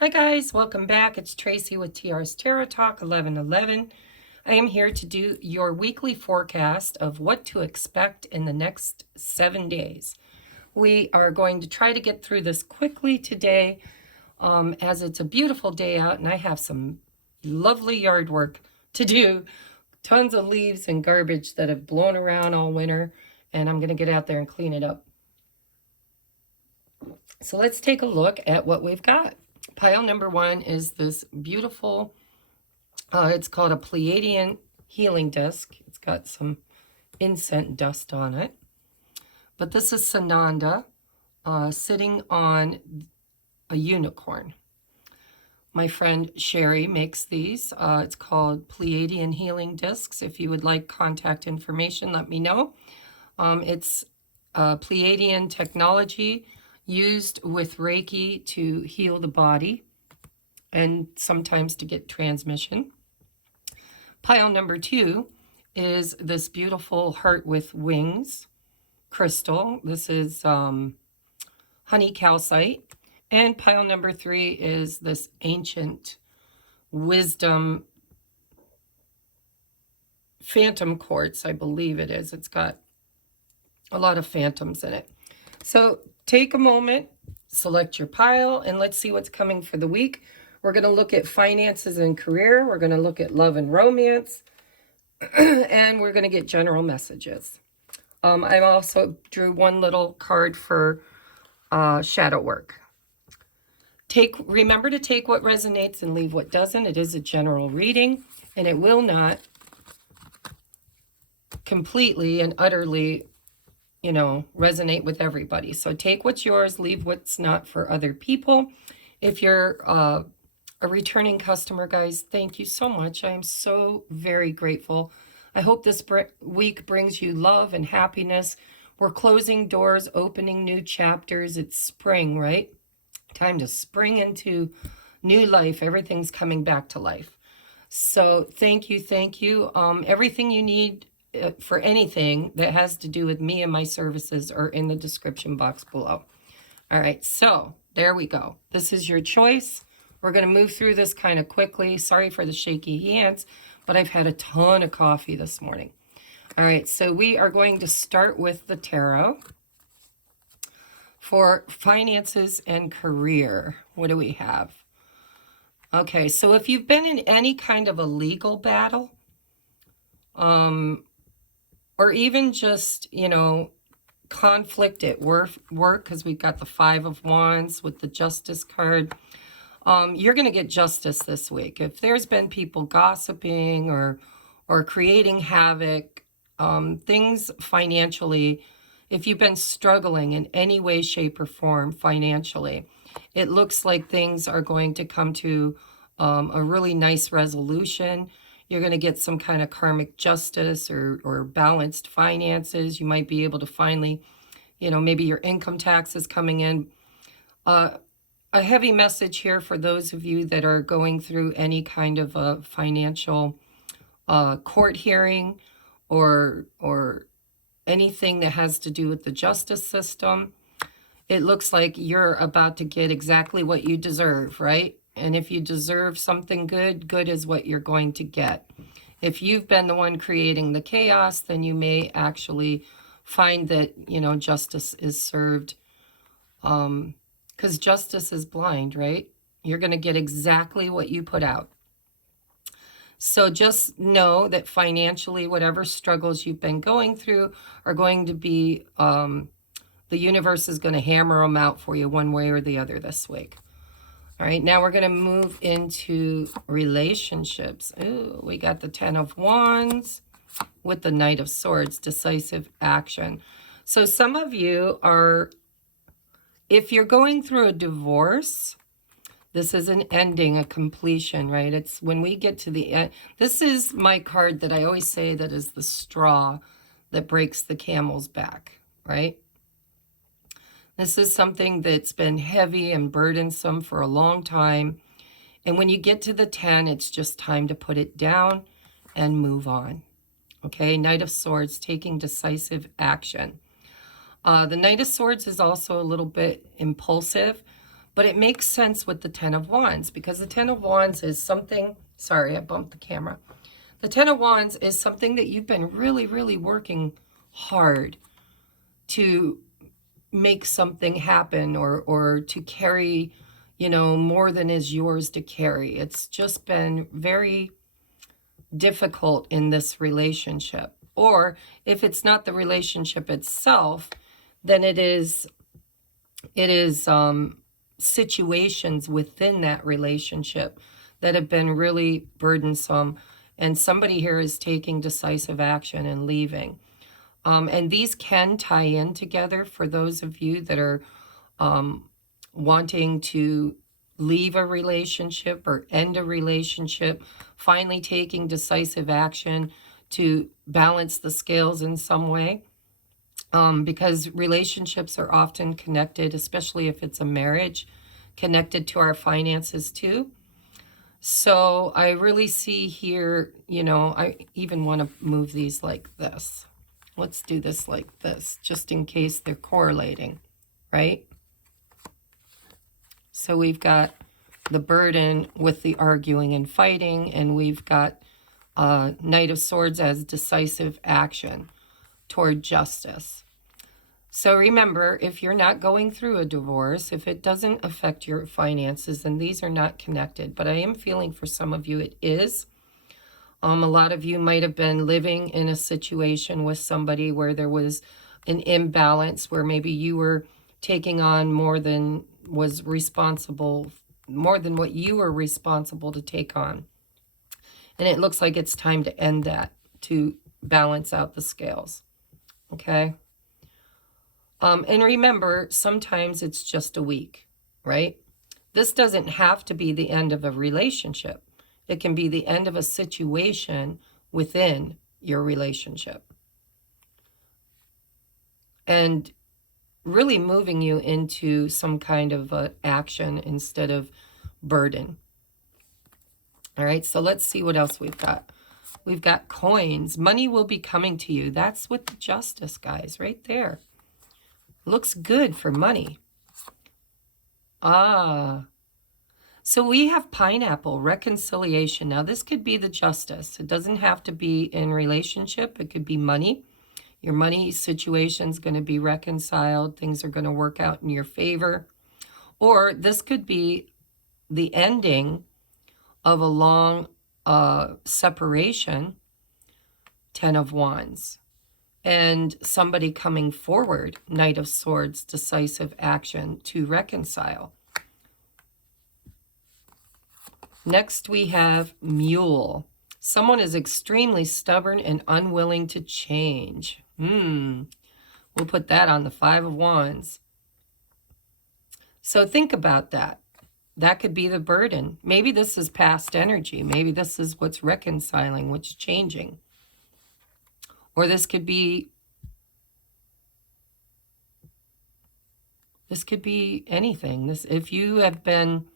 Hi guys, welcome back. It's Tracy with TR's Tarot Talk 1111. I am here to do your weekly forecast of what to expect in the next 7 days. We are going to try to get through this quickly today as it's a beautiful day out and I have some lovely yard work to do. Tons of leaves and garbage that have blown around all winter, and I'm going to get out there and clean it up. So let's take a look at what we've got. Pile number one is this beautiful, it's called a Pleiadian healing disc. It's got some incense dust on it. But this is Sananda sitting on a unicorn. My friend Sherry makes these. It's called Pleiadian healing discs. If you would like contact information, let me know. It's Pleiadian technology used with Reiki to heal the body and sometimes to get transmission. Pile number two is this beautiful heart with wings crystal. This is honey calcite. And pile number three is this ancient wisdom phantom quartz, I believe it is. It's got a lot of phantoms in it. So take a moment, select your pile, and let's see what's coming for the week. We're going to look at finances and career. We're going to look at love and romance. And we're going to get general messages. I also drew one little card for shadow work. Remember to take what resonates and leave what doesn't. It is a general reading, and it will not completely and utterly resonate with everybody. So take what's yours, leave what's not for other people. If you're a returning customer, guys, thank you so much. I am so very grateful. I hope this week brings you love and happiness. We're closing doors, opening new chapters. It's spring, right? Time to spring into new life. Everything's coming back to life. So thank you, thank you. Everything you need for anything that has to do with me and my services are in the description box below. All right, so there we go. This is your choice. We're going to move through this kind of quickly. Sorry for the shaky hands, but I've had a ton of coffee this morning. All right, so we are going to start with the tarot for finances and career. What do we have? Okay, so if you've been in any kind of a legal battle, or even just, conflict at work, because we've got the Five of Wands with the Justice card, you're going to get justice this week. If there's been people gossiping or creating havoc, things financially, if you've been struggling in any way, shape, or form financially, it looks like things are going to come to a really nice resolution. You're going to get some kind of karmic justice or balanced finances. You might be able to finally, maybe your income tax is coming in. A heavy message here for those of you that are going through any kind of a financial court hearing or anything that has to do with the justice system. It looks like you're about to get exactly what you deserve, right? And if you deserve something good, good is what you're going to get. If you've been the one creating the chaos, then you may actually find that, justice is served. Because justice is blind, right? You're going to get exactly what you put out. So just know that financially, whatever struggles you've been going through are going to be, the universe is going to hammer them out for you one way or the other this week. All right, now we're going to move into relationships. Ooh, we got the Ten of Wands with the Knight of Swords, decisive action. So some of you are, if you're going through a divorce, this is an ending, a completion, right? It's when we get to the end. This is my card that I always say that is the straw that breaks the camel's back, right? This is something that's been heavy and burdensome for a long time. And when you get to the 10, it's just time to put it down and move on. Okay, Knight of Swords, taking decisive action. The Knight of Swords is also a little bit impulsive, But it makes sense with the Ten of Wands, because the Ten of Wands is something, sorry, I bumped the camera. The Ten of Wands is something that you've been really, really working hard to make something happen, or to carry, you know, more than is yours to carry. It's just been very difficult in this relationship. Or if it's not the relationship itself, then it is situations within that relationship that have been really burdensome, and somebody here is taking decisive action and leaving. And these can tie in together for those of you that are wanting to leave a relationship or end a relationship, finally taking decisive action to balance the scales in some way. Because relationships are often connected, especially if it's a marriage, connected to our finances too. So I really see here, you know, I even want to move these like this. Let's do this like this, just in case they're correlating, right? So we've got the burden with the arguing and fighting, and we've got Knight of Swords as decisive action toward justice. So remember, if you're not going through a divorce, if it doesn't affect your finances, then these are not connected. But I am feeling for some of you it is. A lot of you might have been living in a situation with somebody where there was an imbalance, where maybe you were taking on more than was responsible, more than what you were responsible to take on. And it looks like it's time to end that, to balance out the scales. Okay? And remember, sometimes it's just a week, right? This doesn't have to be the end of a relationship. It can be the end of a situation within your relationship. And really moving you into some kind of action instead of burden. All right, so let's see what else we've got. We've got coins. Money will be coming to you. That's with the Justice, guys, right there. Looks good for money. So we have pineapple, reconciliation. Now this could be the Justice. It doesn't have to be in relationship. It could be money. Your money situation's going to be reconciled. Things are going to work out in your favor. Or this could be the ending of a long separation, Ten of Wands. And somebody coming forward, Knight of Swords, decisive action to reconcile. Next we have Mule. Someone is extremely stubborn and unwilling to change. We'll put that on the Five of Wands. So think about that. That could be the burden. Maybe this is past energy. Maybe this is what's reconciling, what's changing. Or this could be anything. If you have been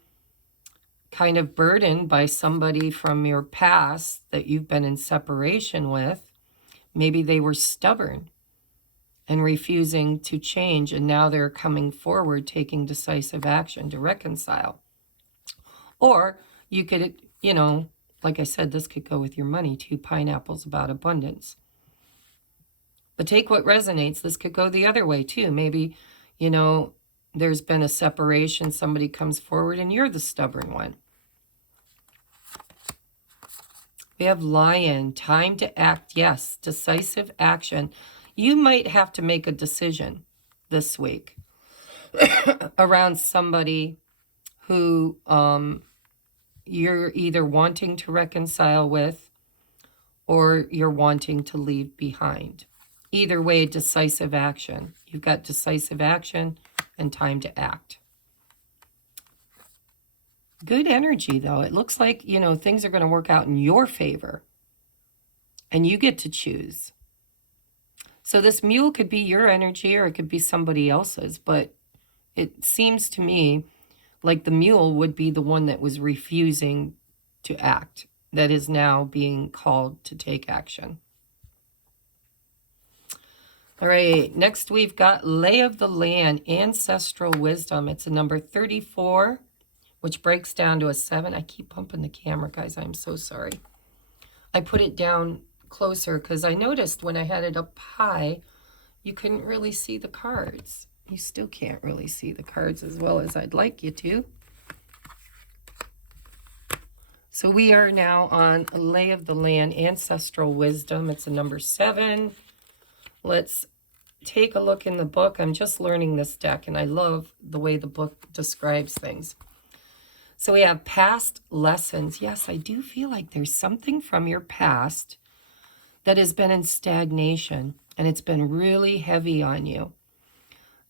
kind of burdened by somebody from your past that you've been in separation with, maybe they were stubborn and refusing to change, and now they're coming forward, taking decisive action to reconcile. Or you could, you know, like I said, this could go with your money too. Pineapple's about abundance. But take what resonates. This could go the other way too. Maybe, you know, there's been a separation, somebody comes forward and you're the stubborn one. We have Lion, time to act. Yes, decisive action. You might have to make a decision this week around somebody who you're either wanting to reconcile with or you're wanting to leave behind. Either way, decisive action. You've got decisive action and time to act. Good energy, though. It looks like, you know, things are going to work out in your favor. And you get to choose. So this Mule could be your energy or it could be somebody else's. But it seems to me like the Mule would be the one that was refusing to act, that is now being called to take action. All right, next we've got Lay of the Land, Ancestral Wisdom. It's a number 34, which breaks down to a 7. I keep bumping the camera, guys. I'm so sorry. I put it down closer because I noticed when I had it up high, you couldn't really see the cards. You still can't really see the cards as well as I'd like you to. So we are now on Lay of the Land, Ancestral Wisdom. It's a number 7. Let's take a look in the book. I'm just learning this deck, and I love the way the book describes things. So we have past lessons. Yes, I do feel like there's something from your past that has been in stagnation, and it's been really heavy on you.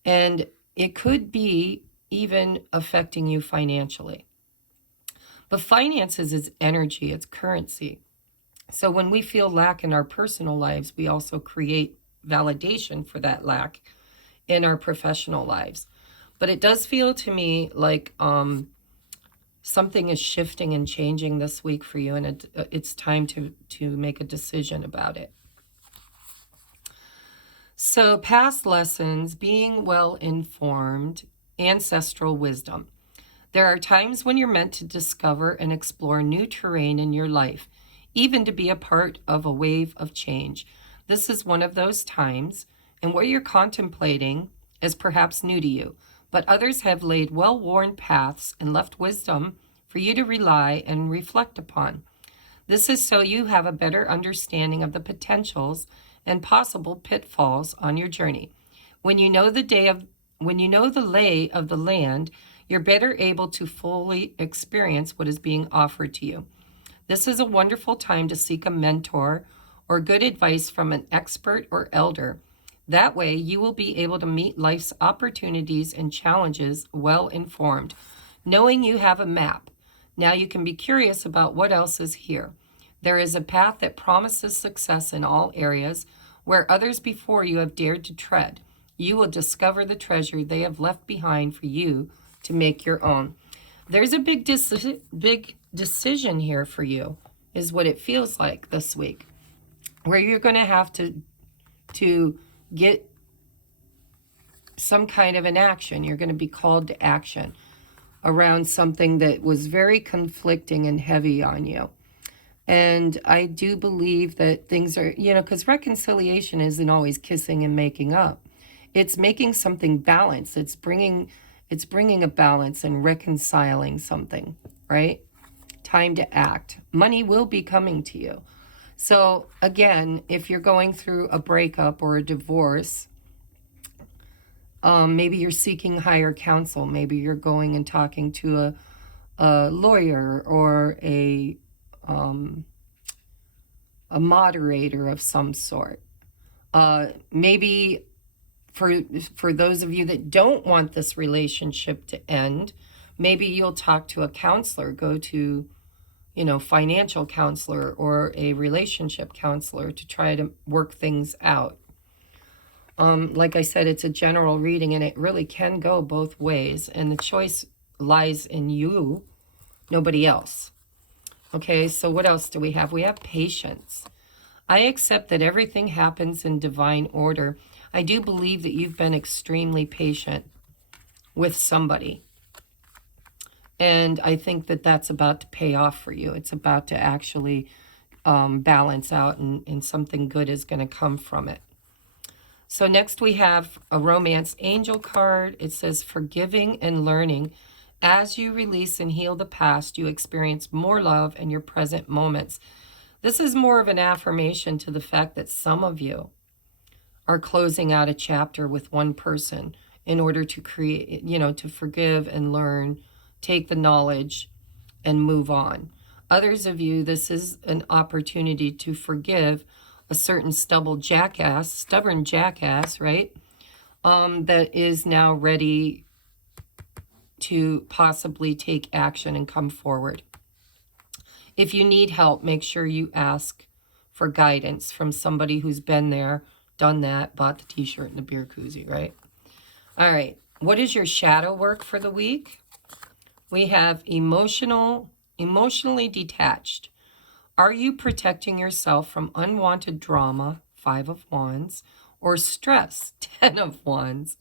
And it could be even affecting you financially. But finances is energy, it's currency. So when we feel lack in our personal lives, we also create validation for that lack in our professional lives. But it does feel to me like something is shifting and changing this week for you, and it's time to make a decision about it. So past lessons, being well informed, ancestral wisdom. There are times when you're meant to discover and explore new terrain in your life, even to be a part of a wave of change. This is one of those times, and what you're contemplating is perhaps new to you, but others have laid well-worn paths and left wisdom for you to rely and reflect upon. This is so you have a better understanding of the potentials and possible pitfalls on your journey. When you know the lay of the land, you're better able to fully experience what is being offered to you. This is a wonderful time to seek a mentor or good advice from an expert or elder. That way, you will be able to meet life's opportunities and challenges well informed, knowing you have a map. Now you can be curious about what else is here. There is a path that promises success in all areas where others before you have dared to tread. You will discover the treasure they have left behind for you to make your own. There's a big decision here for you, is what it feels like this week, where you're going to have to get some kind of an action. You're going to be called to action around something that was very conflicting and heavy on you. And I do believe that things are, because reconciliation isn't always kissing and making up. It's making something balanced. It's bringing a balance and reconciling something, right? Time to act. Money will be coming to you. So again, if you're going through a breakup or a divorce, maybe you're seeking higher counsel. Maybe you're going and talking to a lawyer or a moderator of some sort. Maybe for those of you that don't want this relationship to end, maybe you'll talk to a counselor, go to, financial counselor or a relationship counselor to try to work things out. Like I said, it's a general reading, and it really can go both ways, and the choice lies in you, nobody else. Okay, so what else do we have? We have patience. I accept that everything happens in divine order. I do believe that you've been extremely patient with somebody. And I think that that's about to pay off for you. It's about to actually balance out, and something good is going to come from it. So next we have a romance angel card. It says forgiving and learning. As you release and heal the past, you experience more love in your present moments. This is more of an affirmation to the fact that some of you are closing out a chapter with one person in order to create, to forgive and learn, take the knowledge and move on. Others of you, this is an opportunity to forgive a certain stubborn jackass, right? That is now ready to possibly take action and come forward. If you need help, make sure you ask for guidance from somebody who's been there, done that, bought the t-shirt and the beer koozie, right? All right, what is your shadow work for the week? We have emotionally detached. Are you protecting yourself from unwanted drama, 5 of Wands, or stress, 10 of Wands.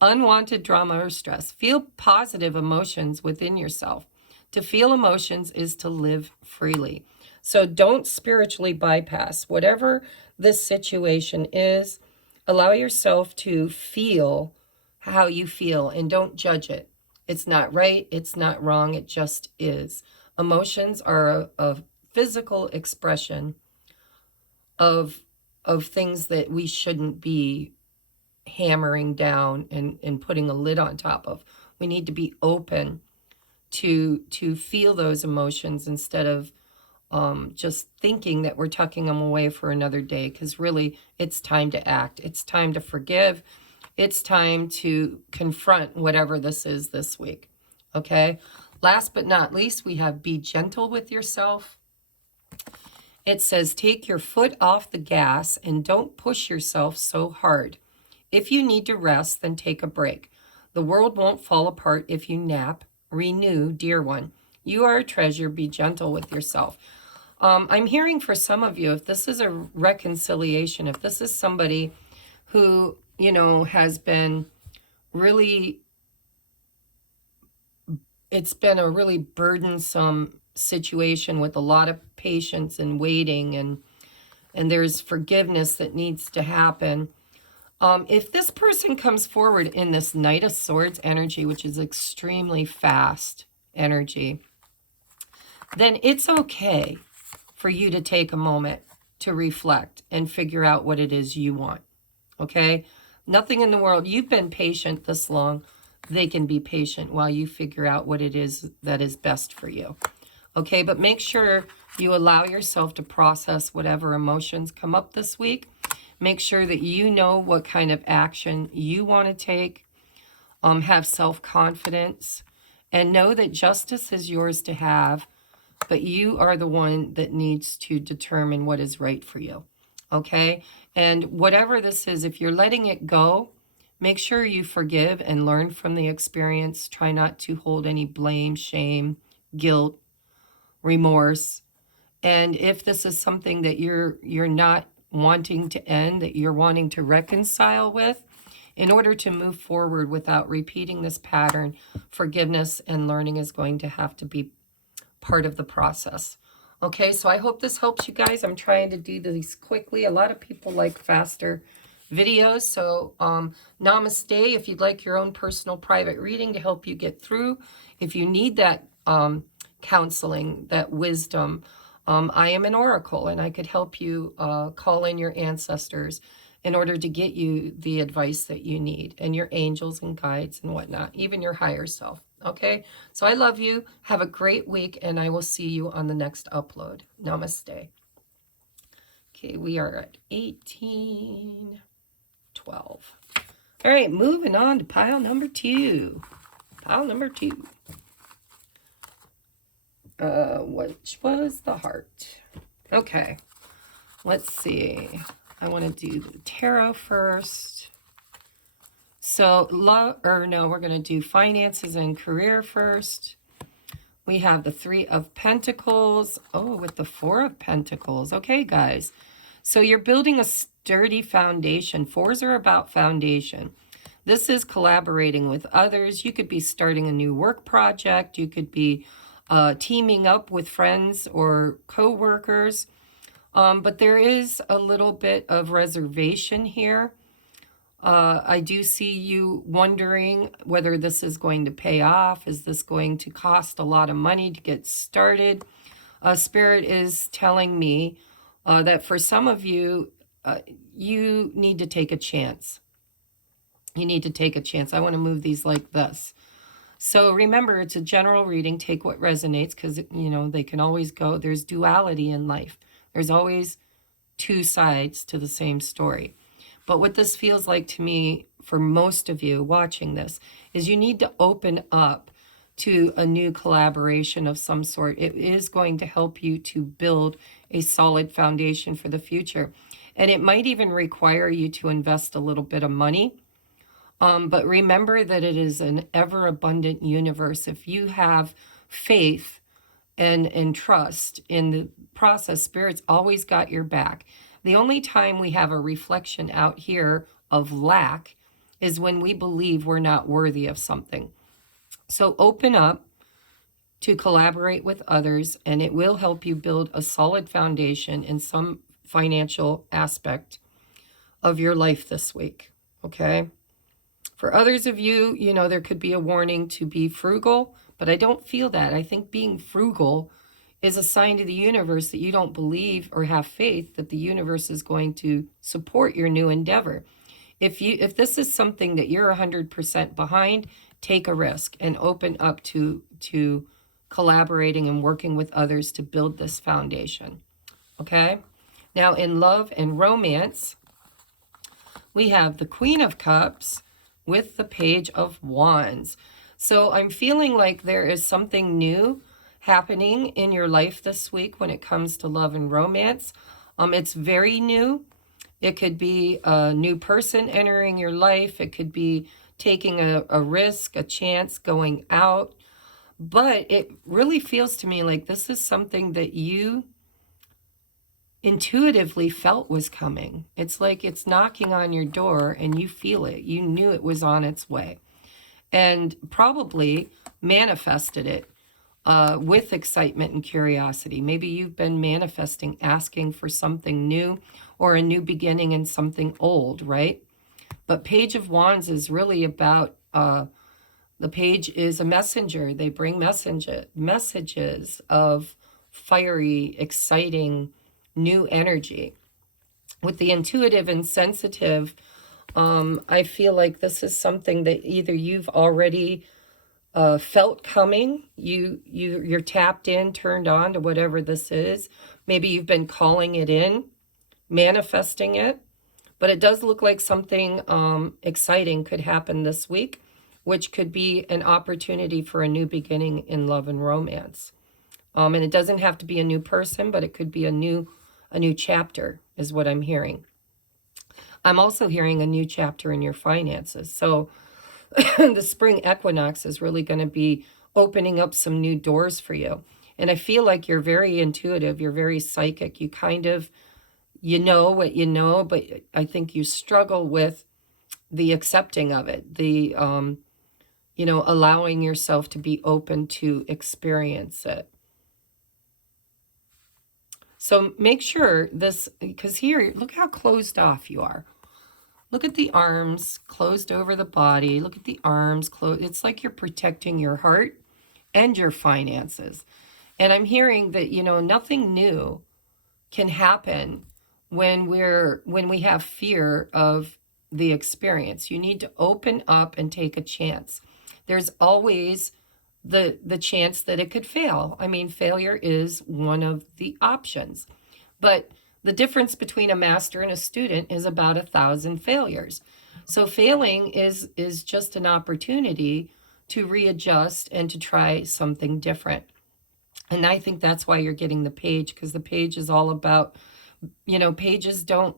Unwanted drama or stress. Feel positive emotions within yourself. To feel emotions is to live freely. So don't spiritually bypass whatever this situation is. Allow yourself to feel how you feel and don't judge it. It's not right, it's not wrong, it just is. Emotions are a physical expression of things that we shouldn't be hammering down and putting a lid on top of. We need to be open to feel those emotions instead of just thinking that we're tucking them away for another day, because really it's time to act. It's time to forgive. It's time to confront whatever this is this week. Okay? Last but not least, we have be gentle with yourself. It says take your foot off the gas and don't push yourself so hard. If you need to rest, then take a break. The world won't fall apart if you nap. Renew, dear one. You are a treasure. Be gentle with yourself. I'm hearing for some of you, if this is a reconciliation, if this is somebody who, you know, has been really, it's been a really burdensome situation with a lot of patience and waiting, and there's forgiveness that needs to happen. If this person comes forward in this Knight of Swords energy, which is extremely fast energy, then it's okay for you to take a moment to reflect and figure out what it is you want. Okay? Nothing in the world. You've been patient this long. They can be patient while you figure out what it is that is best for you. Okay? But make sure you allow yourself to process whatever emotions come up this week. Make sure that you know what kind of action you want to take. Have self-confidence. And know that justice is yours to have, but you are the one that needs to determine what is right for you. Okay? And whatever this is, if you're letting it go, make sure you forgive and learn from the experience. Try not to hold any blame, shame, guilt, remorse. And if this is something that you're not wanting to end, that you're wanting to reconcile with, in order to move forward without repeating this pattern, forgiveness and learning is going to have to be part of the process. Okay, so I hope this helps you guys. I'm trying to do these quickly. A lot of people like faster videos. So namaste. If you'd like your own personal private reading to help you get through, if you need that counseling, that wisdom, I am an oracle, and I could help you call in your ancestors in order to get you the advice that you need, and your angels and guides and whatnot, even your higher self. Okay, so I love you. Have a great week, and I will see you on the next upload. Namaste. Okay, we are at 1812. All right, moving on to pile number 2. Pile number 2. Which was the heart. Okay, let's see. I want to do the tarot first. So, we're going to do finances and career first. We have the 3 of Pentacles. Oh, with the 4 of Pentacles. Okay, guys. So you're building a sturdy foundation. 4s are about foundation. This is collaborating with others. You could be starting a new work project. You could be teaming up with friends or co-workers. But there is a little bit of reservation here. I do see you wondering whether this is going to pay off. Is this going to cost a lot of money to get started? Spirit is telling me that for some of you, you need to take a chance. You need to take a chance. I want to move these like this. So remember, it's a general reading. Take what resonates, because, you know, they can always go. There's duality in life. There's always 2 sides to the same story. But what this feels like to me, for most of you watching this, is you need to open up to a new collaboration of some sort. It is going to help you to build a solid foundation for the future. And it might even require you to invest a little bit of money. But remember that it is an ever-abundant universe. If you have faith and trust in the process, Spirit's always got your back. The only time we have a reflection out here of lack is when we believe we're not worthy of something. So open up to collaborate with others, and it will help you build a solid foundation in some financial aspect of your life this week, okay? For others of you, you know, there could be a warning to be frugal, but I don't feel that. I think being frugal is a sign to the universe that you don't believe or have faith that the universe is going to support your new endeavor. If this is something that you're 100% behind, take a risk and open up to collaborating and working with others to build this foundation. Okay? Now, in love and romance, we have the Queen of Cups with the Page of Wands. So I'm feeling like there is something new happening in your life this week when it comes to love and romance. It's very new. It could be a new person entering your life. It could be taking a risk, a chance, going out. But it really feels to me like this is something that you intuitively felt was coming. It's like it's knocking on your door and you feel it. You knew it was on its way. And probably manifested it with excitement and curiosity. Maybe you've been manifesting, asking for something new or a new beginning in something old, right? But Page of Wands is really about, the page is a messenger. They bring messages of fiery, exciting, new energy. With the intuitive and sensitive, I feel like this is something that either you've already felt coming, you're tapped in, turned on to whatever this is. Maybe you've been calling it in, manifesting it, but it does look like something exciting could happen this week, which could be an opportunity for a new beginning in love and romance. And it doesn't have to be a new person, but it could be a new chapter is what I'm hearing. I'm also hearing a new chapter in your finances. So the spring equinox is really going to be opening up some new doors for you. And I feel like you're very intuitive. You're very psychic. You kind of, you know what you know, but I think you struggle with the accepting of it, the, allowing yourself to be open to experience it. So make sure this, because here, look how closed off you are. Look at the arms closed over the body. Look at the arms closed. It's like you're protecting your heart and your finances. And I'm hearing that, nothing new can happen when we have fear of the experience. You need to open up and take a chance. There's always the chance that it could fail. I mean, failure is one of the options. But the difference between a master and a student is about 1,000 failures. So failing is just an opportunity to readjust and to try something different. And I think that's why you're getting the page, because the page is all about, pages don't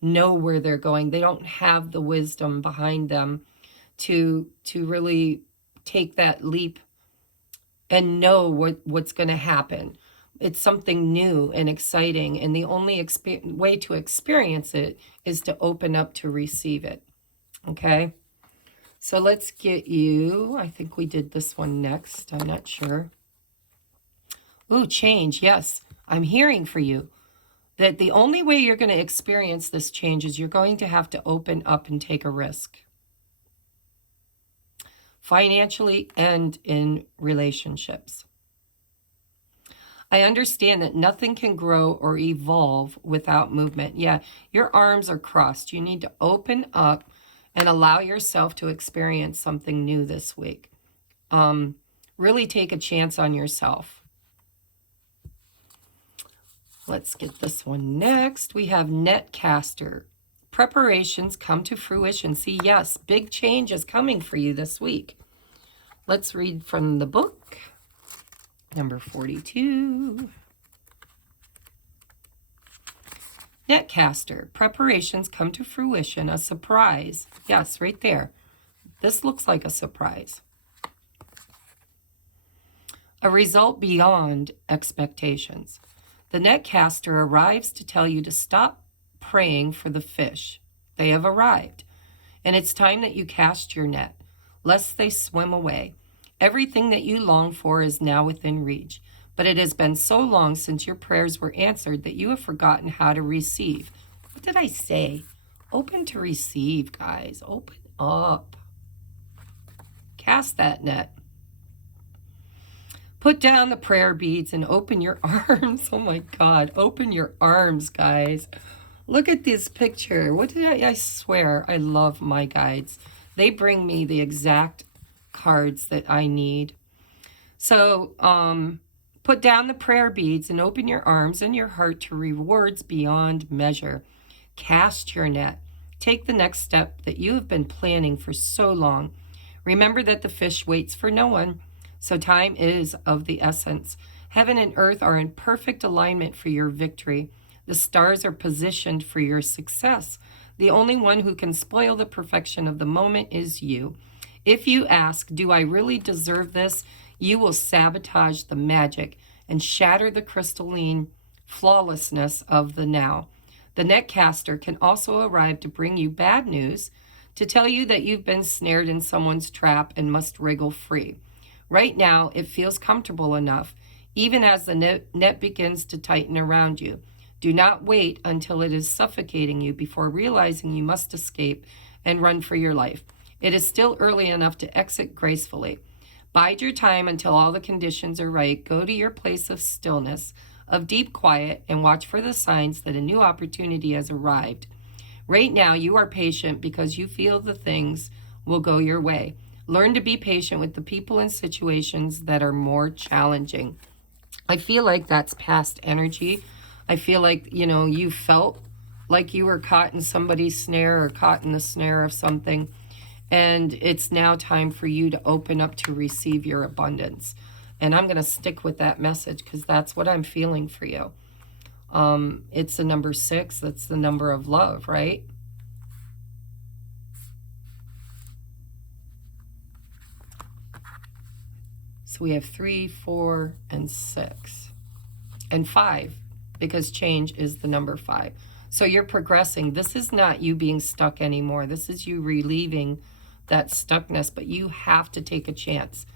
know where they're going. They don't have the wisdom behind them to really take that leap and know what's going to happen. It's something new and exciting, and the only way to experience it is to open up to receive it. Okay? So let's get you, I think we did this one next. I'm not sure. Ooh, change. Yes, I'm hearing for you that the only way you're going to experience this change is you're going to have to open up and take a risk. Financially and in relationships. I understand that nothing can grow or evolve without movement. Yeah, your arms are crossed. You need to open up and allow yourself to experience something new this week. Really take a chance on yourself. Let's get this one next. We have Netcaster. Preparations come to fruition. See, yes, big change is coming for you this week. Let's read from the book. Number 42. Netcaster. Preparations come to fruition. A surprise. Yes, right there. This looks like a surprise. A result beyond expectations. The netcaster arrives to tell you to stop praying for the fish. They have arrived. And it's time that you cast your net, lest they swim away. Everything that you long for is now within reach. But it has been so long since your prayers were answered that you have forgotten how to receive. What did I say? Open to receive, guys. Open up. Cast that net. Put down the prayer beads and open your arms. Oh my God, open your arms, guys. Look at this picture. What did I swear, I love my guides. They bring me the exact cards that I need. So, put down the prayer beads and open your arms and your heart to rewards beyond measure. Cast your net. Take the next step that you have been planning for so long. Remember that the fish waits for no one. So time is of the essence. Heaven and earth are in perfect alignment for your victory. The stars are positioned for your success. The only one who can spoil the perfection of the moment is you. If you ask, do I really deserve this? You will sabotage the magic and shatter the crystalline flawlessness of the now. The netcaster can also arrive to bring you bad news, to tell you that you've been snared in someone's trap and must wriggle free. Right now, it feels comfortable enough, even as the net begins to tighten around you. Do not wait until it is suffocating you before realizing you must escape and run for your life. It is still early enough to exit gracefully. Bide your time until all the conditions are right. Go to your place of stillness, of deep quiet, and watch for the signs that a new opportunity has arrived. Right now, you are patient because you feel the things will go your way. Learn to be patient with the people and situations that are more challenging. I feel like that's past energy. I feel like, you felt like you were caught in somebody's snare or caught in the snare of something. And it's now time for you to open up to receive your abundance. And I'm going to stick with that message because that's what I'm feeling for you. It's the number 6. That's the number of love, right? So we have 3, 4, and 6. And 5, because change is the number 5. So you're progressing. This is not you being stuck anymore. This is you relieving that stuckness, but you have to take a chance.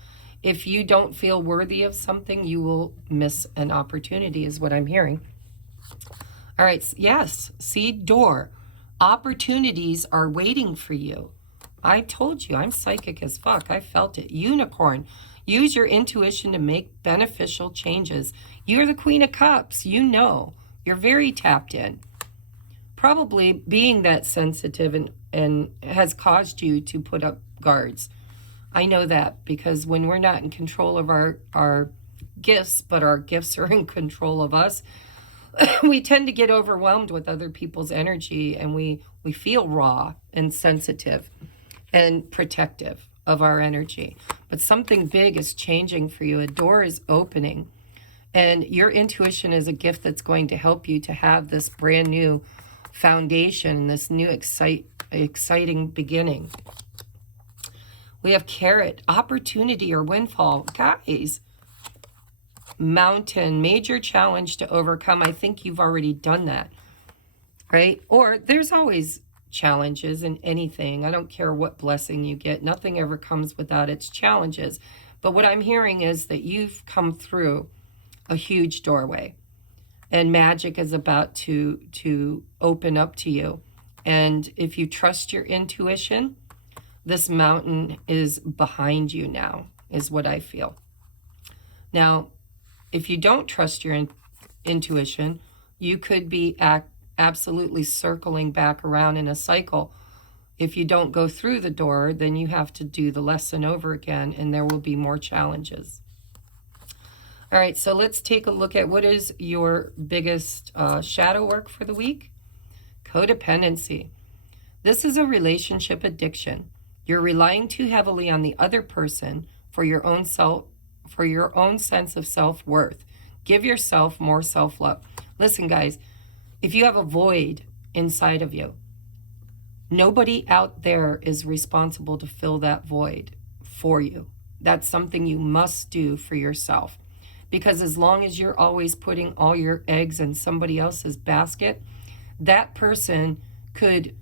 If you don't feel worthy of something, you will miss an opportunity, is what I'm hearing. All right, yes, see, door. Opportunities are waiting for you. I told you, I'm psychic as fuck. I felt it. Unicorn. Use your intuition to make beneficial changes. You're the Queen of Cups. You're very tapped in. Probably being that sensitive and has caused you to put up guards. I know that because when we're not in control of our gifts, but our gifts are in control of us, we tend to get overwhelmed with other people's energy, and we feel raw and sensitive and protective of our energy. But something big is changing for you. A door is opening, and your intuition is a gift that's going to help you to have this brand new foundation, this new exciting beginning. We have carrot, opportunity or windfall. Guys, mountain, major challenge to overcome. I think you've already done that, right? Or there's always challenges in anything. I don't care what blessing you get. Nothing ever comes without its challenges. But what I'm hearing is that you've come through a huge doorway, and magic is about to open up to you. And if you trust your intuition, this mountain is behind you now, is what I feel. Now, if you don't trust your intuition, you could be absolutely circling back around in a cycle. If you don't go through the door, then you have to do the lesson over again, and there will be more challenges. All right, so let's take a look at what is your biggest shadow work for the week. Codependency. This is a relationship addiction. You're relying too heavily on the other person for your own sense of self-worth. Give yourself more self-love. Listen, guys, if you have a void inside of you, nobody out there is responsible to fill that void for you. That's something you must do for yourself. Because as long as you're always putting all your eggs in somebody else's basket, that person could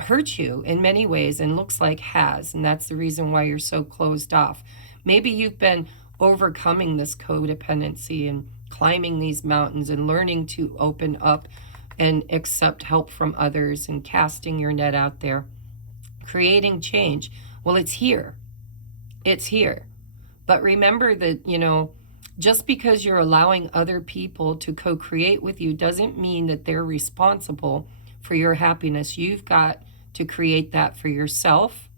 hurt you in many ways, and looks like has, and that's the reason why you're so closed off. Maybe you've been overcoming this codependency and climbing these mountains and learning to open up and accept help from others and casting your net out there, creating change. Well, it's here. It's here. But remember that, just because you're allowing other people to co-create with you doesn't mean that they're responsible for your happiness. You've got to create that for yourself,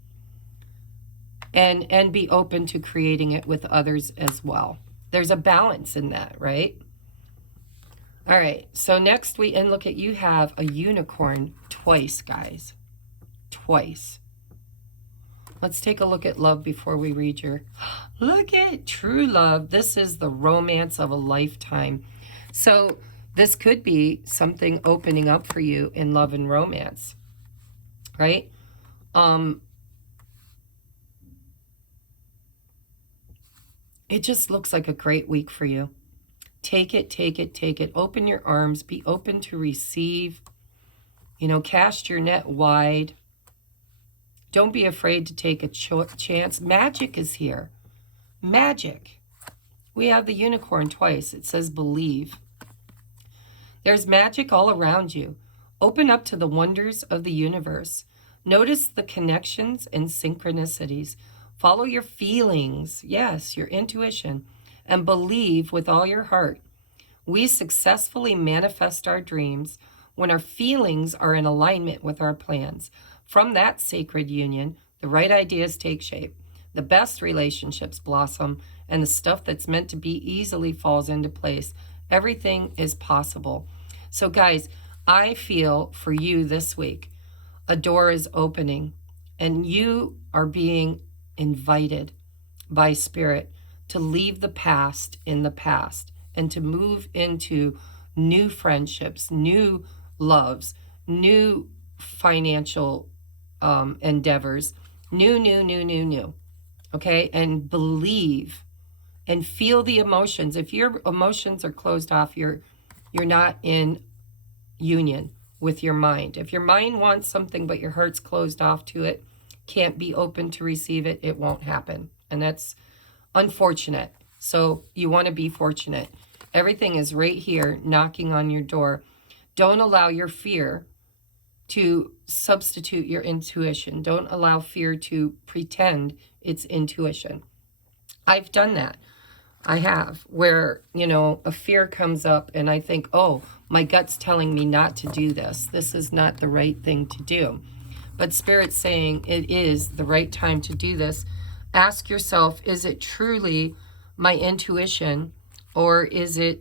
and be open to creating it with others as well. There's a balance in that, right? All right, so next look at, you have a unicorn twice, guys. Twice. Let's take a look at love before we read your... Look at true love. This is the romance of a lifetime. So this could be something opening up for you in love and romance, right? It just looks like a great week for you. Take it, take it, take it. Open your arms. Be open to receive. Cast your net wide. Don't be afraid to take a chance. Magic is here. Magic. We have the unicorn twice. It says believe. There's magic all around you. Open up to the wonders of the universe. Notice the connections and synchronicities. Follow your feelings, yes, your intuition, and believe with all your heart. We successfully manifest our dreams when our feelings are in alignment with our plans. From that sacred union, the right ideas take shape. The best relationships blossom, and the stuff that's meant to be easily falls into place. Everything is possible. So guys, I feel for you this week, a door is opening, and you are being invited by Spirit to leave the past in the past and to move into new friendships, new loves, new financial endeavors, new. Okay? And believe and feel the emotions. If your emotions are closed off, you're not in union with your mind. If your mind wants something but your heart's closed off to it, can't be open to receive it, it won't happen. And that's unfortunate. So you want to be fortunate. Everything is right here knocking on your door. Don't allow your fear to substitute your intuition. Don't allow fear to pretend it's intuition. I've done that. I have, where, a fear comes up and I think, oh, my gut's telling me not to do this. This is not the right thing to do. But Spirit's saying it is the right time to do this. Ask yourself, is it truly my intuition, or is it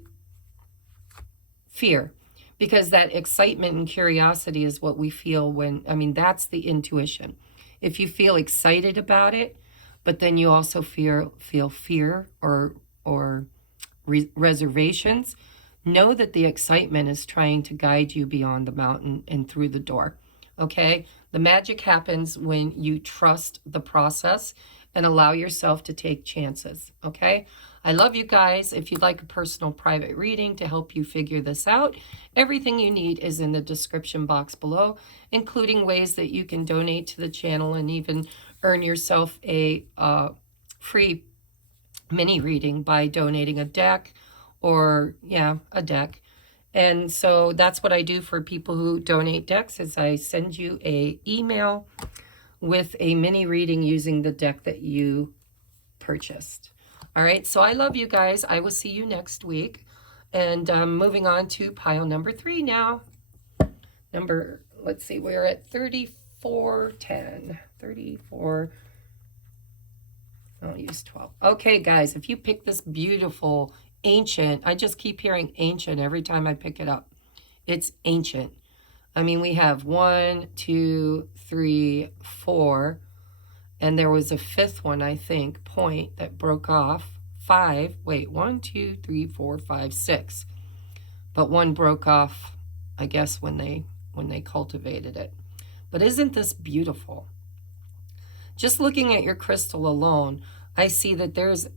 fear? Because that excitement and curiosity is what we feel when, that's the intuition. If you feel excited about it, but then you also feel fear or reservations, know that the excitement is trying to guide you beyond the mountain and through the door. Okay? The magic happens when you trust the process and allow yourself to take chances. Okay? I love you guys. If you'd like a personal private reading to help you figure this out, everything you need is in the description box below, including ways that you can donate to the channel and even earn yourself a free mini reading by donating a deck a deck. And so that's what I do for people who donate decks, is I send you a email with a mini reading using the deck that you purchased. All right, so I love you guys. I will see you next week. And moving on to pile number 3 now. Let's see, we're at 3410. 34. I'll use 12. Okay, guys, if you pick this beautiful ancient, I just keep hearing ancient every time I pick it up. It's ancient. I mean, we have 1, 2, 3, 4, and there was a 5th one, I think, point that broke off. 5, wait, 1, 2, 3, 4, 5, 6. But one broke off, I guess, when they cultivated it. But isn't this beautiful? Just looking at your crystal alone, I see that there's,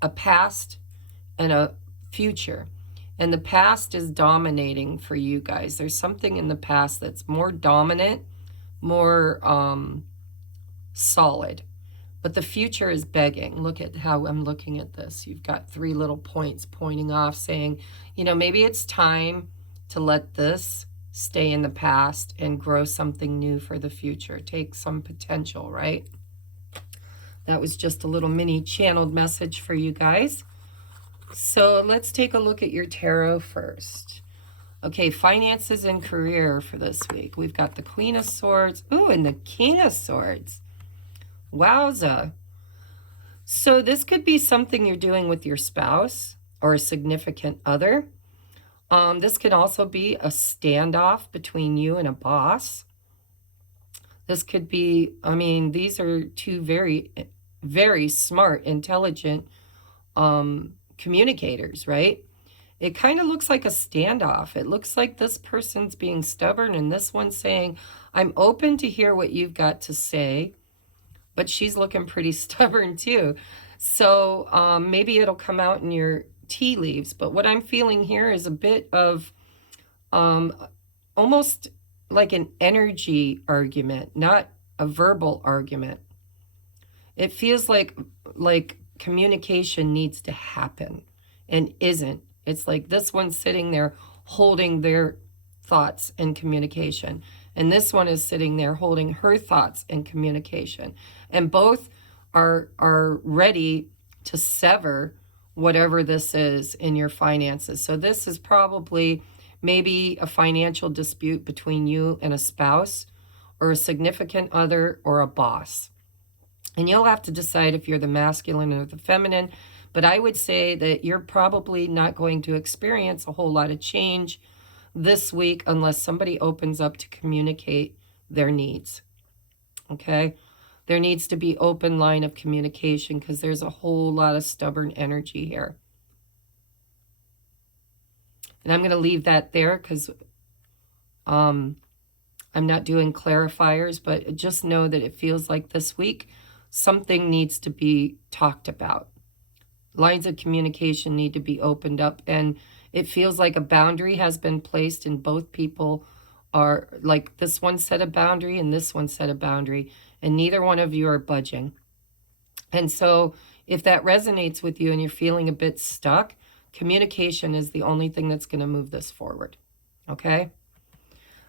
a past and a future. And the past is dominating for you guys. There's something in the past that's more dominant, more solid. But the future is begging. Look at how I'm looking at this. You've got 3 little points pointing off saying, you know, maybe it's time to let this stay in the past and grow something new for the future. Take some potential, right? That was just a little mini channeled message for you guys. So let's take a look at your tarot first. Okay, finances and career for this week. We've got the Queen of Swords. Ooh, and the King of Swords. Wowza. So this could be something you're doing with your spouse or a significant other. This could also be a standoff between you and a boss. This could be, I mean, these are 2 very, very smart, intelligent communicators, right? It kind of looks like a standoff. It looks like this person's being stubborn and this one's saying, I'm open to hear what you've got to say, but she's looking pretty stubborn too. So maybe it'll come out in your tea leaves. But what I'm feeling here is a bit of almost like an energy argument, not a verbal argument. It feels like communication needs to happen and isn't. It's like this one's sitting there holding their thoughts and communication, and this one is sitting there holding her thoughts and communication, and both are ready to sever whatever this is in your finances. So this is probably maybe a financial dispute between you and a spouse or a significant other or a boss. And you'll have to decide if you're the masculine or the feminine. But I would say that you're probably not going to experience a whole lot of change this week unless somebody opens up to communicate their needs. Okay? There needs to be open line of communication because there's a whole lot of stubborn energy here. And I'm going to leave that there because I'm not doing clarifiers, but just know that it feels like this week something needs to be talked about. Lines of communication need to be opened up, and it feels like a boundary has been placed, and both people are like, this one set a boundary and this one set a boundary, and neither one of you are budging. And so if that resonates with you and you're feeling a bit stuck, communication is the only thing that's going to move this forward. Okay?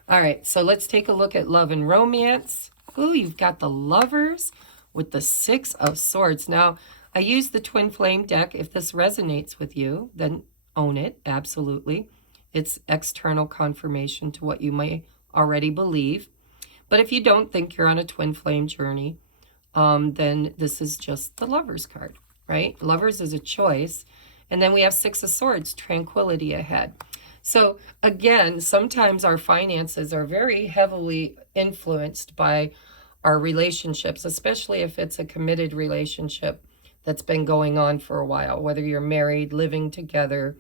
All right, so let's take a look at love and romance. Ooh, you've got the Lovers with the 6 of Swords. Now, I use the Twin Flame deck. If this resonates with you, then own it, absolutely. It's external confirmation to what you may already believe. But if you don't think you're on a Twin Flame journey, then this is just the Lovers card, right? Lovers is a choice. And then we have 6 of Swords, tranquility ahead. So again, sometimes our finances are very heavily influenced by our relationships, especially if it's a committed relationship that's been going on for a while, whether you're married, living together,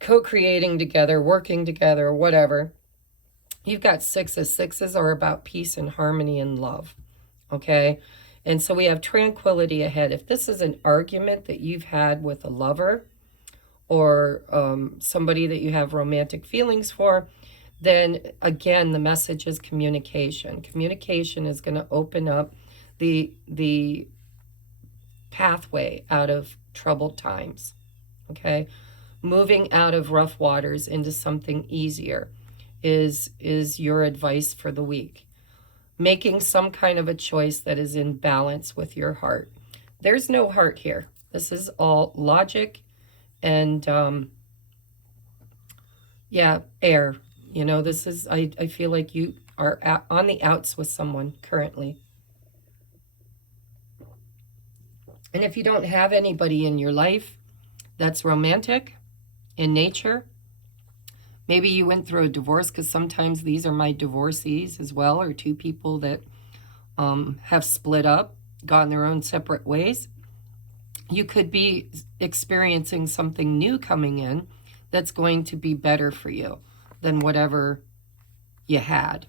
co-creating together, working together, whatever. You've got 6s. 6s are about peace and harmony and love, okay? And so we have tranquility ahead. If this is an argument that you've had with a lover or somebody that you have romantic feelings for, then again, the message is communication. Communication is going to open up the pathway out of troubled times, okay? Moving out of rough waters into something easier is your advice for the week. Making some kind of a choice that is in balance with your heart. There's no heart here. This is all logic and, yeah, air. You know, this is, I feel like you are on the outs with someone currently. And if you don't have anybody in your life that's romantic in nature, maybe you went through a divorce, because sometimes these are my divorcees as well, or 2 people that have split up, gone their own separate ways. You could be experiencing something new coming in that's going to be better for you than whatever you had.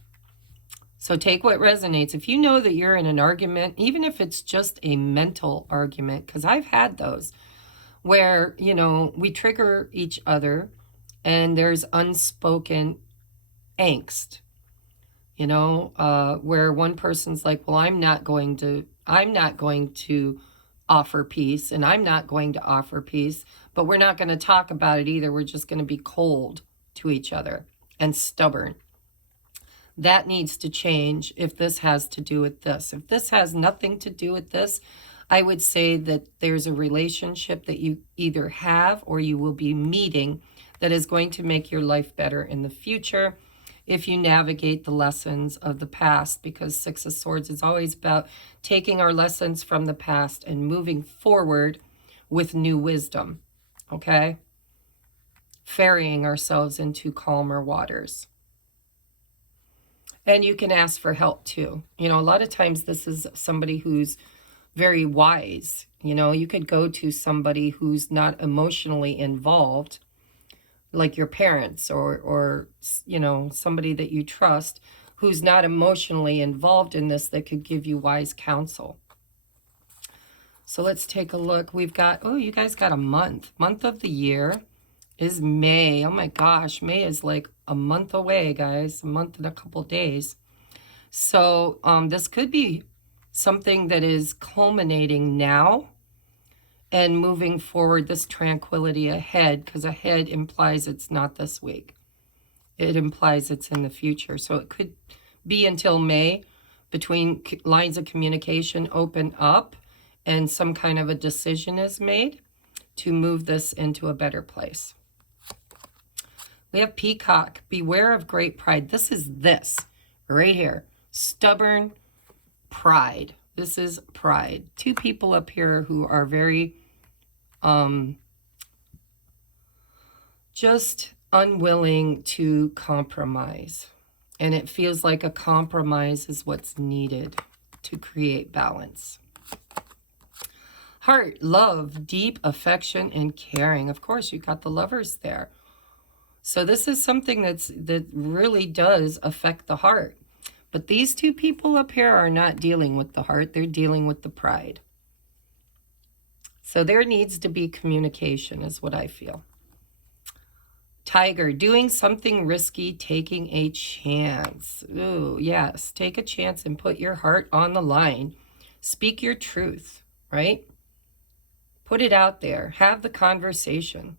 So take what resonates. If you know that you're in an argument, even if it's just a mental argument, because I've had those, where, you know, we trigger each other and there's unspoken angst, you know, where one person's like, well, I'm not going to offer peace, and I'm not going to offer peace, but we're not going to talk about it either. We're just going to be cold to each other and stubborn. That needs to change if this has to do with this. If this has nothing to do with this, I would say that there's a relationship that you either have or you will be meeting that is going to make your life better in the future if you navigate the lessons of the past, because Six of Swords is always about taking our lessons from the past and moving forward with new wisdom, okay? Ferrying ourselves into calmer waters. And you can ask for help too. You know, a lot of times this is somebody who's very wise. You know, you could go to somebody who's not emotionally involved, like your parents or you know, somebody that you trust who's not emotionally involved in this, that could give you wise counsel. So let's take a look. We've got, oh, you guys got a month. Month of the year is May. Oh my gosh, May is like a month away, guys. A month and a couple days. So this could be something that is culminating now and moving forward, this tranquility ahead, because ahead implies it's not this week. It implies it's in the future. So it could be until May between lines of communication open up and some kind of a decision is made to move this into a better place. We have Peacock. Beware of great pride. This is this right here. Stubborn pride. This is pride. Two people up here who are very just unwilling to compromise. And it feels like a compromise is what's needed to create balance. Heart, love, deep affection, and caring. Of course, you got the lovers there. So this is something that really does affect the heart. But these two people up here are not dealing with the heart. They're dealing with the pride. So there needs to be communication is what I feel. Tiger, doing something risky, taking a chance. Ooh, yes. Take a chance and put your heart on the line. Speak your truth, right? Put it out there. Have the conversation.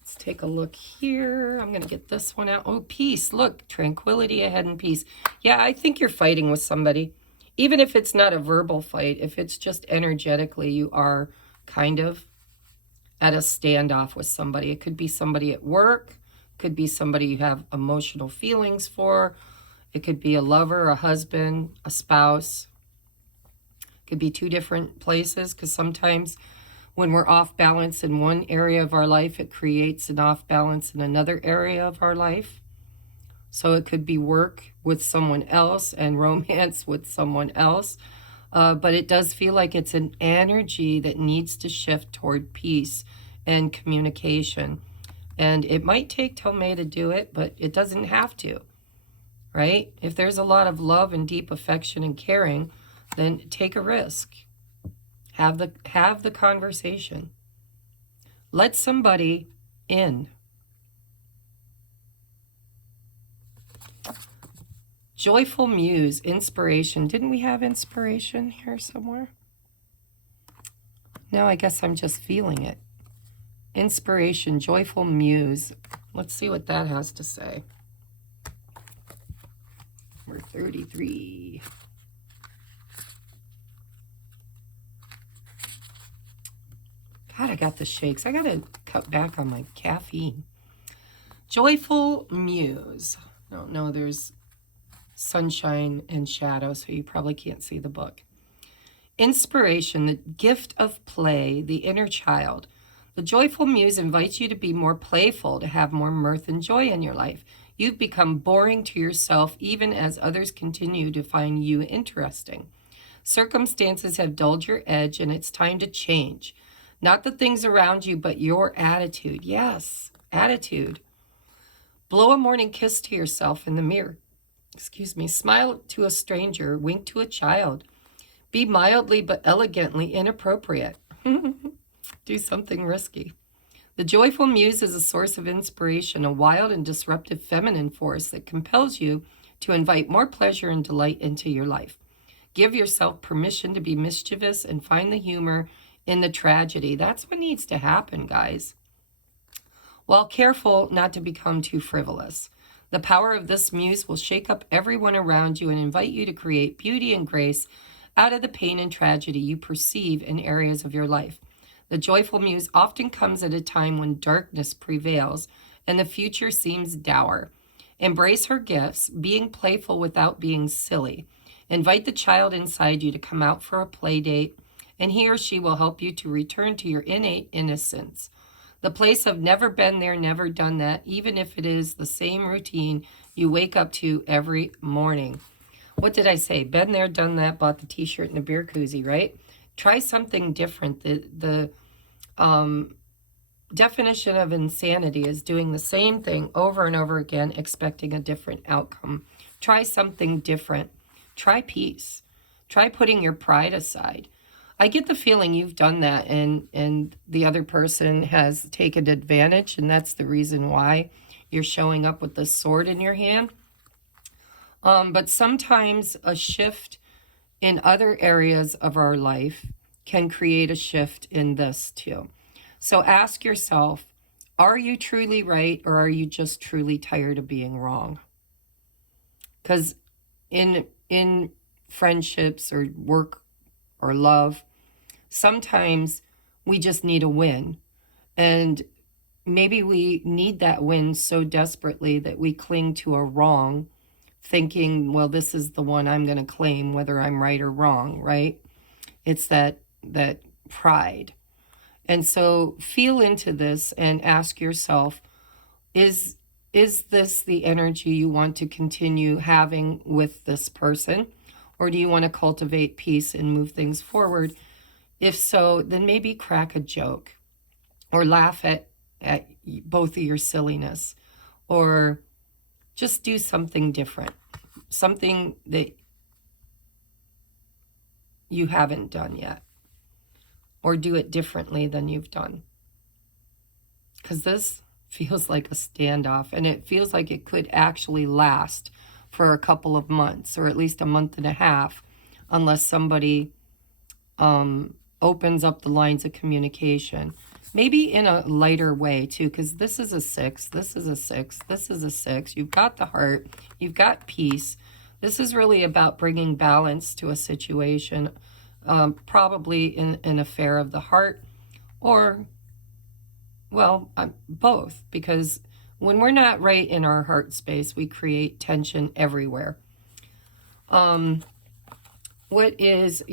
Let's take a look here. I'm going to get this one out. Oh, peace. Look, tranquility ahead and peace. Yeah, I think you're fighting with somebody. Even if it's not a verbal fight, if it's just energetically, you are kind of at a standoff with somebody. It could be somebody at work. Could be somebody you have emotional feelings for. It could be a lover, a husband, a spouse. It could be two different places, because sometimes when we're off balance in one area of our life, it creates an off balance in another area of our life. So it could be work with someone else and romance with someone else. But it does feel like it's an energy that needs to shift toward peace and communication. And it might take till May to do it, but it doesn't have to, right? If there's a lot of love and deep affection and caring, then take a risk. Have the conversation. Let somebody in. Joyful muse, inspiration. Didn't we have inspiration here somewhere? No, I guess I'm just feeling it. Inspiration, joyful muse. Let's see what that has to say. Number 33. God, I got the shakes. I got to cut back on my caffeine. Joyful muse. No, there's sunshine and shadow, so you probably can't see the book. Inspiration, the gift of play, the inner child. The joyful muse invites you to be more playful, to have more mirth and joy in your life. You've become boring to yourself, even as others continue to find you interesting. Circumstances have dulled your edge, and it's time to change. Not the things around you, but your attitude. Yes, attitude. Blow a morning kiss to yourself in the mirror. Smile to a stranger, wink to a child. Be mildly but elegantly inappropriate. Do something risky. The joyful muse is a source of inspiration, a wild and disruptive feminine force that compels you to invite more pleasure and delight into your life. Give yourself permission to be mischievous and find the humor in the tragedy. That's what needs to happen, guys. While careful not to become too frivolous. The power of this muse will shake up everyone around you and invite you to create beauty and grace out of the pain and tragedy you perceive in areas of your life. The joyful muse often comes at a time when darkness prevails and the future seems dour. Embrace her gifts, being playful without being silly. Invite the child inside you to come out for a play date, and he or she will help you to return to your innate innocence. The place of never been there, never done that, even if it is the same routine you wake up to every morning. What did I say? Been there, done that, bought the t-shirt and the beer koozie, right? Try something different. The definition of insanity is doing the same thing over and over again, expecting a different outcome. Try something different. Try peace. Try putting your pride aside. I get the feeling you've done that and the other person has taken advantage, and that's the reason why you're showing up with the sword in your hand. But sometimes a shift in other areas of our life can create a shift in this too. So ask yourself, are you truly right, or are you just truly tired of being wrong? Because in friendships or work or love, sometimes we just need a win. And maybe we need that win so desperately that we cling to a wrong, thinking, well, this is the one I'm going to claim, whether I'm right or wrong, right? It's that pride. And so feel into this and ask yourself, is this the energy you want to continue having with this person? Or do you want to cultivate peace and move things forward? If so, then maybe crack a joke or laugh at both of your silliness, or just do something different, something that you haven't done yet, or do it differently than you've done. Because this feels like a standoff, and it feels like it could actually last for a couple of months, or at least a month and a half, unless somebody opens up the lines of communication. Maybe in a lighter way too, because this is a 6, this is a 6, this is a 6. You've got the heart, you've got peace. This is really about bringing balance to a situation, probably in an affair of the heart, or, well, both, because when we're not right in our heart space, we create tension everywhere. What do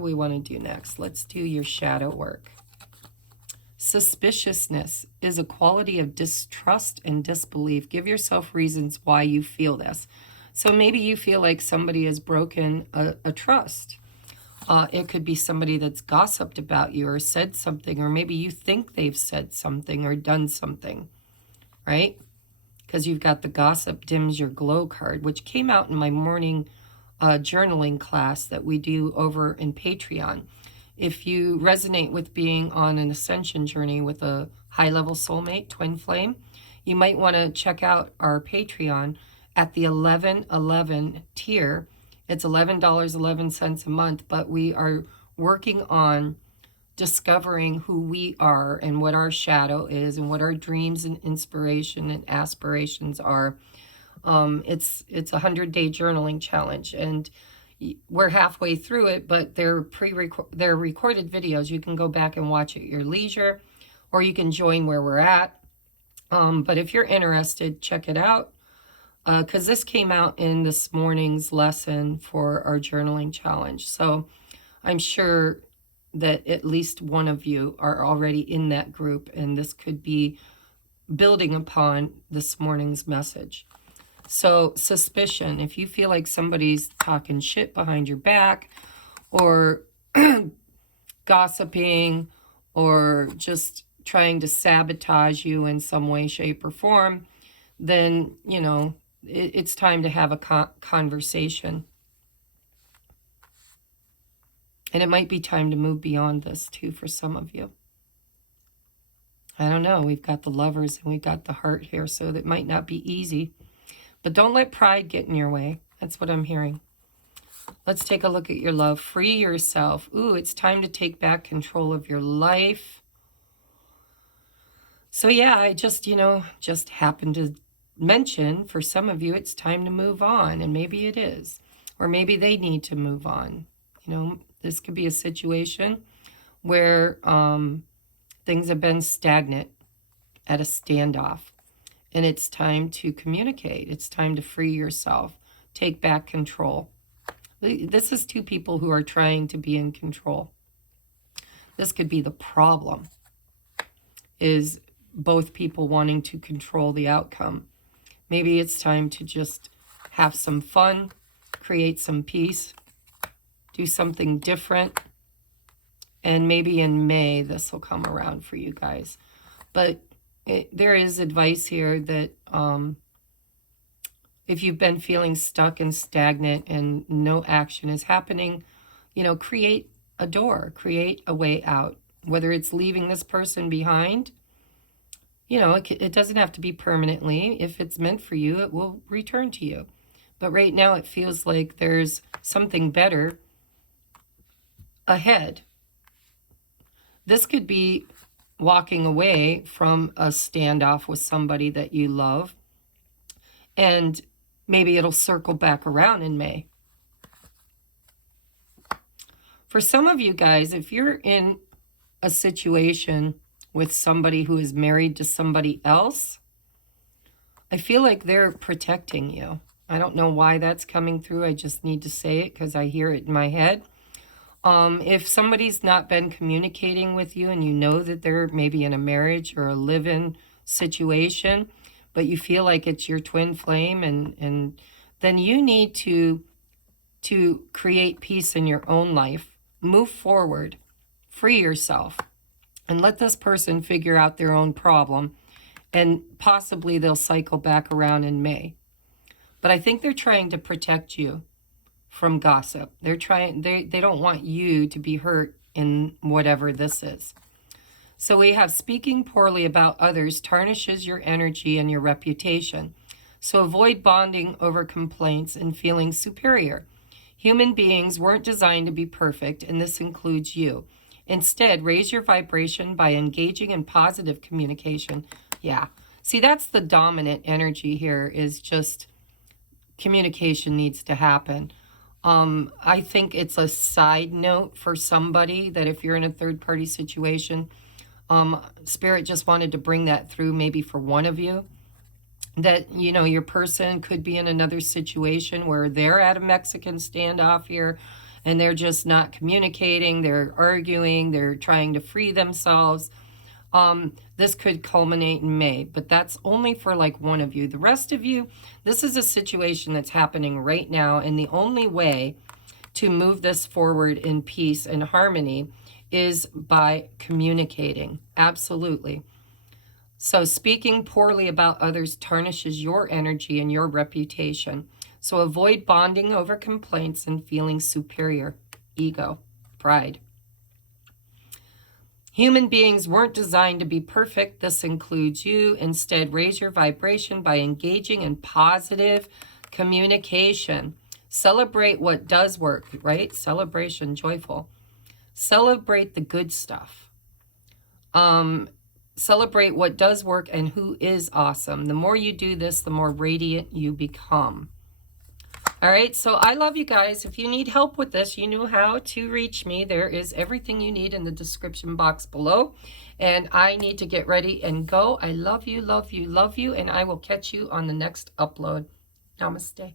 we want to do next? Let's do your shadow work. Suspiciousness is a quality of distrust and disbelief. Give yourself reasons why you feel this. So maybe you feel like somebody has broken a trust. It could be somebody that's gossiped about you or said something, or maybe you think they've said something or done something, right? Because you've got the gossip dims your glow card, which came out in my morning journaling class that we do over in Patreon. If you resonate with being on an ascension journey with a high-level soulmate, twin flame, you might want to check out our Patreon at the 1111 tier. It's $11.11 a month, but we are working on discovering who we are and what our shadow is and what our dreams and inspiration and aspirations are. It's a 100-day journaling challenge, and we're halfway through it, but they're recorded videos. You can go back and watch at your leisure, or you can join where we're at. But if you're interested, check it out, because this came out in this morning's lesson for our journaling challenge. So I'm sure that at least one of you are already in that group, and this could be building upon this morning's message. So suspicion, if you feel like somebody's talking shit behind your back, or gossiping, or just trying to sabotage you in some way, shape, or form, then, you know, it's time to have a conversation. And it might be time to move beyond this too for some of you. I don't know. We've got the Lovers and we've got the Heart here, so that might not be easy. But don't let pride get in your way. That's what I'm hearing. Let's take a look at your love. Free yourself. Ooh, it's time to take back control of your life. So yeah, I just, just happened to mention for some of you it's time to move on, and maybe it is. Or maybe they need to move on. This could be a situation where things have been stagnant, at a standoff, and it's time to communicate. It's time to free yourself, take back control. This is two people who are trying to be in control. This could be the problem, is both people wanting to control the outcome. Maybe it's time to just have some fun, create some peace, do something different. And maybe in May, this will come around for you guys. But there is advice here that if you've been feeling stuck and stagnant and no action is happening, create a door, create a way out. Whether it's leaving this person behind, it doesn't have to be permanently. If it's meant for you, it will return to you. But right now it feels like there's something better ahead. This could be walking away from a standoff with somebody that you love, and maybe it'll circle back around in May. For some of you guys, if you're in a situation with somebody who is married to somebody else, I feel like they're protecting you. I don't know why that's coming through. I just need to say it because I hear it in my head. If somebody's not been communicating with you and you know that they're maybe in a marriage or a live-in situation, but you feel like it's your twin flame, and then you need to create peace in your own life, move forward, free yourself, and let this person figure out their own problem, and possibly they'll cycle back around in May. But I think they're trying to protect you from gossip. They don't want you to be hurt in whatever this is. So we have speaking poorly about others tarnishes your energy and your reputation. So avoid bonding over complaints and feeling superior. Human beings weren't designed to be perfect, and this includes you. Instead, raise your vibration by engaging in positive communication. Yeah. See, that's the dominant energy here, is just communication needs to happen. I think it's a side note for somebody that if you're in a third-party situation, Spirit just wanted to bring that through maybe for one of you, that, your person could be in another situation where they're at a Mexican standoff here and they're just not communicating, they're arguing, they're trying to free themselves. This could culminate in May, but that's only for like one of you. The rest of you, this is a situation that's happening right now, and the only way to move this forward in peace and harmony is by communicating. Absolutely. So speaking poorly about others tarnishes your energy and your reputation. So avoid bonding over complaints and feeling superior. Ego, pride. Human beings weren't designed to be perfect. This includes you. Instead, raise your vibration by engaging in positive communication. Celebrate what does work, right? Celebration, joyful. Celebrate the good stuff. Celebrate what does work and who is awesome. The more you do this, the more radiant you become. All right, so I love you guys. If you need help with this, you know how to reach me. There is everything you need in the description box below. And I need to get ready and go. I love you, love you, love you. And I will catch you on the next upload. Namaste.